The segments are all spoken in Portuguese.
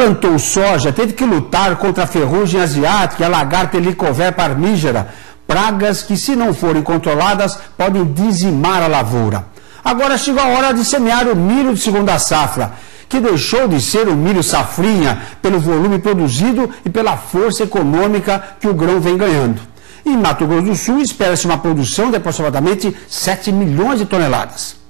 plantou soja teve que lutar contra a ferrugem asiática e a lagarta Helicover parmígera, pragas que, se não forem controladas, podem dizimar a lavoura. Agora chegou a hora de semear o milho de segunda safra, que deixou de ser o milho safrinha pelo volume produzido e pela força econômica que o grão vem ganhando. Em Mato Grosso do Sul, espera-se uma produção de aproximadamente 7 milhões de toneladas.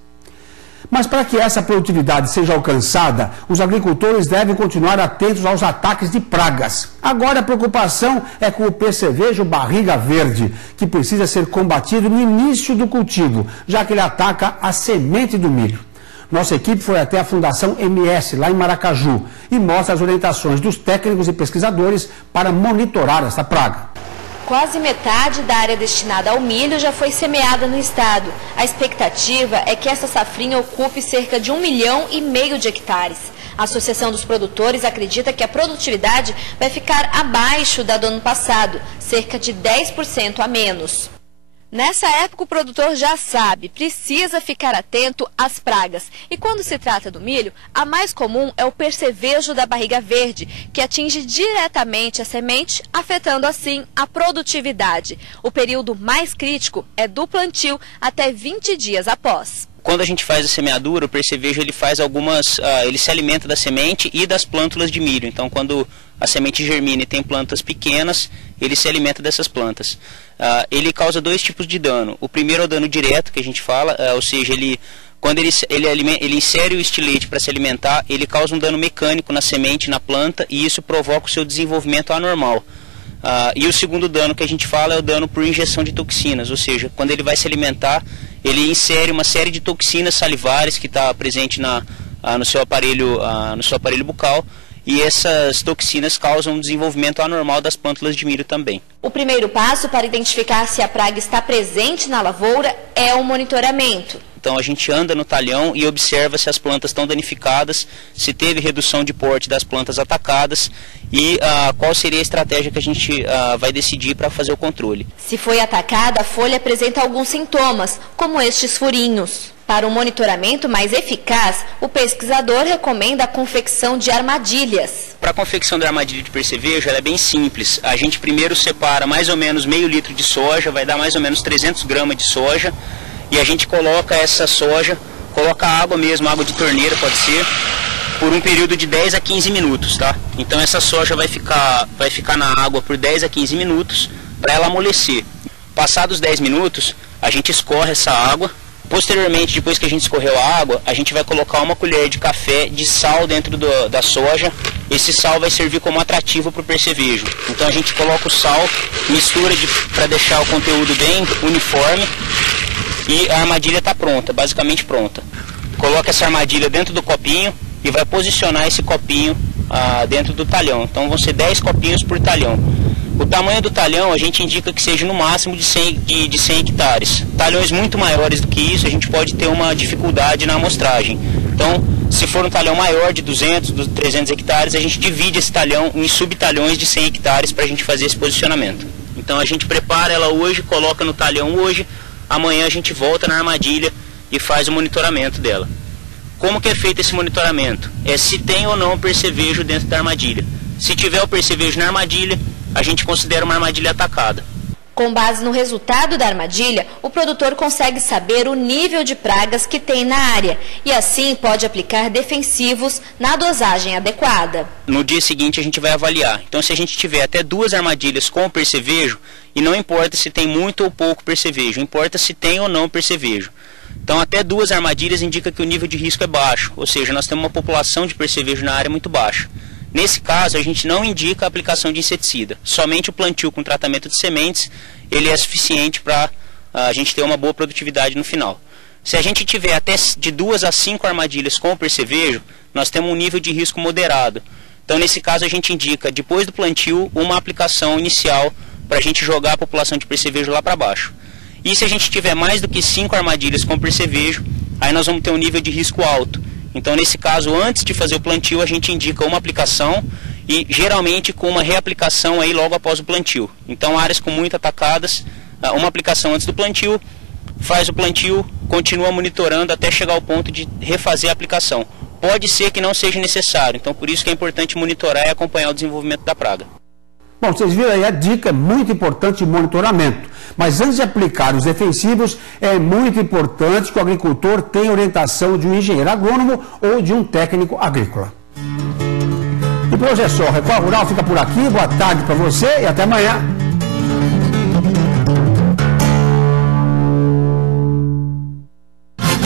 Mas para que essa produtividade seja alcançada, os agricultores devem continuar atentos aos ataques de pragas. Agora a preocupação é com o percevejo barriga verde, que precisa ser combatido no início do cultivo, já que ele ataca a semente do milho. Nossa equipe foi até a Fundação MS, lá em Maracaju, e mostra as orientações dos técnicos e pesquisadores para monitorar essa praga. Quase metade da área destinada ao milho já foi semeada no estado. A expectativa é que essa safrinha ocupe cerca de 1,5 milhão de hectares. A Associação dos Produtores acredita que a produtividade vai ficar abaixo da do ano passado, cerca de 10% a menos. Nessa época, o produtor já sabe, precisa ficar atento às pragas. E quando se trata do milho, a mais comum é o percevejo da barriga verde, que atinge diretamente a semente, afetando assim a produtividade. O período mais crítico é do plantio até 20 dias após. Quando a gente faz a semeadura, o percevejo ele faz ele se alimenta da semente e das plântulas de milho. Então, quando a semente germina e tem plantas pequenas, ele se alimenta dessas plantas. Ele causa 2 tipos de dano. O primeiro é o dano direto, que a gente fala, ou seja, quando ele insere o estilete para se alimentar, ele causa um dano mecânico na semente, na planta, e isso provoca o seu desenvolvimento anormal. E o segundo dano que a gente fala é o dano por injeção de toxinas, ou seja, quando ele vai se alimentar, ele insere uma série de toxinas salivares que está presente no seu aparelho bucal, e essas toxinas causam um desenvolvimento anormal das plântulas de milho também. O primeiro passo para identificar se a praga está presente na lavoura é o monitoramento. Então a gente anda no talhão e observa se as plantas estão danificadas, se teve redução de porte das plantas atacadas e qual seria a estratégia que a gente vai decidir para fazer o controle. Se foi atacada, a folha apresenta alguns sintomas, como estes furinhos. Para um monitoramento mais eficaz, o pesquisador recomenda a confecção de armadilhas. Para a confecção da armadilha de percevejo, ela é bem simples. A gente primeiro separa mais ou menos meio litro de soja, vai dar mais ou menos 300 gramas de soja, e a gente coloca essa soja, coloca água mesmo, água de torneira pode ser, por um período de 10 a 15 minutos, tá? Então essa soja vai ficar na água por 10 a 15 minutos para ela amolecer. Passados 10 minutos, a gente escorre essa água. Posteriormente, depois que a gente escorreu a água, a gente vai colocar 1 colher de café de sal dentro da soja. Esse sal vai servir como atrativo para o percevejo. Então a gente coloca o sal, mistura para deixar o conteúdo bem uniforme e a armadilha está pronta, basicamente pronta. Coloca essa armadilha dentro do copinho e vai posicionar esse copinho dentro do talhão. Então vão ser 10 copinhos por talhão. O tamanho do talhão a gente indica que seja no máximo de 100 hectares. Talhões muito maiores do que isso, a gente pode ter uma dificuldade na amostragem. Então, se for um talhão maior de 200, 300 hectares, a gente divide esse talhão em subtalhões de 100 hectares para a gente fazer esse posicionamento. Então a gente prepara ela hoje, coloca no talhão hoje, amanhã a gente volta na armadilha e faz o monitoramento dela. Como que é feito esse monitoramento? É se tem ou não percevejo dentro da armadilha. Se tiver o percevejo na armadilha, a gente considera uma armadilha atacada. Com base no resultado da armadilha, o produtor consegue saber o nível de pragas que tem na área e assim pode aplicar defensivos na dosagem adequada. No dia seguinte a gente vai avaliar. Então se a gente tiver até 2 armadilhas com percevejo, e não importa se tem muito ou pouco percevejo, importa se tem ou não percevejo. Então até 2 armadilhas indica que o nível de risco é baixo, ou seja, nós temos uma população de percevejo na área muito baixa. Nesse caso, a gente não indica a aplicação de inseticida. Somente o plantio com tratamento de sementes, ele é suficiente para a gente ter uma boa produtividade no final. Se a gente tiver até de 2 a 5 armadilhas com percevejo, nós temos um nível de risco moderado. Então, nesse caso, a gente indica, depois do plantio, uma aplicação inicial para a gente jogar a população de percevejo lá para baixo. E se a gente tiver mais do que 5 armadilhas com percevejo, aí nós vamos ter um nível de risco alto. Então, nesse caso, antes de fazer o plantio, a gente indica uma aplicação e, geralmente, com uma reaplicação aí logo após o plantio. Então, áreas com muito atacadas, uma aplicação antes do plantio, faz o plantio, continua monitorando até chegar ao ponto de refazer a aplicação. pode ser que não seja necessário. Então, por isso que é importante monitorar e acompanhar o desenvolvimento da praga. Bom, vocês viram aí a dica, é muito importante o monitoramento. Mas antes de aplicar os defensivos, é muito importante que o agricultor tenha orientação de um engenheiro agrônomo ou de um técnico agrícola. E por hoje é só. O Record Rural fica por aqui. Boa tarde para você e até amanhã.